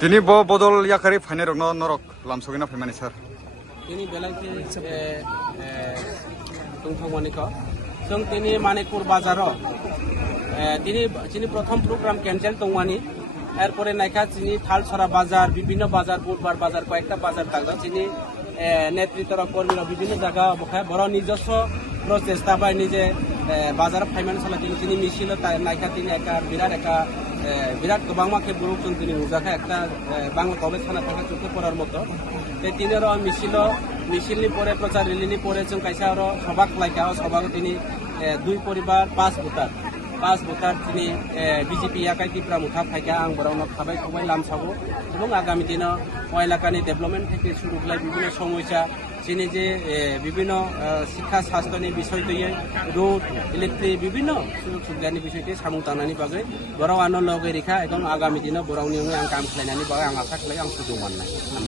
Tini bo bodol yakari fine rok no norok lam sogina famani sir. Tini belaki tungthongmani ko. Song tini Manikpur bazaro. Tini prothom program cancel tongmani. এরপরে নাইকা চিনি থালছড়া বাজার বিভিন্ন বাজার বুধবার বাজার কয়েকটা বাজার থাকলো চিনি নেতৃত্বর কর্মীরা বিভিন্ন জায়গা বখায় বড় নিজস্ব প্রচেষ্টা বা নিজে বাজার ফাইমেন্ট চলা তিনি মিছিল নাইকা তিনি বিরাট গোবাংমাকে বরুকজন তিনি নুজাখা একটা বাংলা গবেষণা থাকা চোখে পড়ার মতো তিনিরও মিছিলনি পরে প্রচার রেলিনি পরে जों কাইসা আরো সবাক লাইকা সবাক তিনি 2 পরিবার 5 ভোটার তিনি বিজেপি একাই তীব্র মুখা ফাইকা আং বরাউন খাবাই খবাই লামসাবো এবং আগামী দিনে এলাকানি ডেভেলপমেন্ট থেকে শুরু করে বিভিন্ন সমস্যা যিনি যে বিভিন্ন শিক্ষা স্বাস্থ্যনি বিষয় দিয়ে রোড ইলেকট্রিক বিভিন্ন সুযোগ সুবিধানি বিষয়টি সামু তানানি বাগৈ বরাও আনো লগে রেখা এবং আগামী দিনে বরাউনি আং কাম খাইনানি বাগৈ আং আশা খালাই আং সুযোগ মাননাय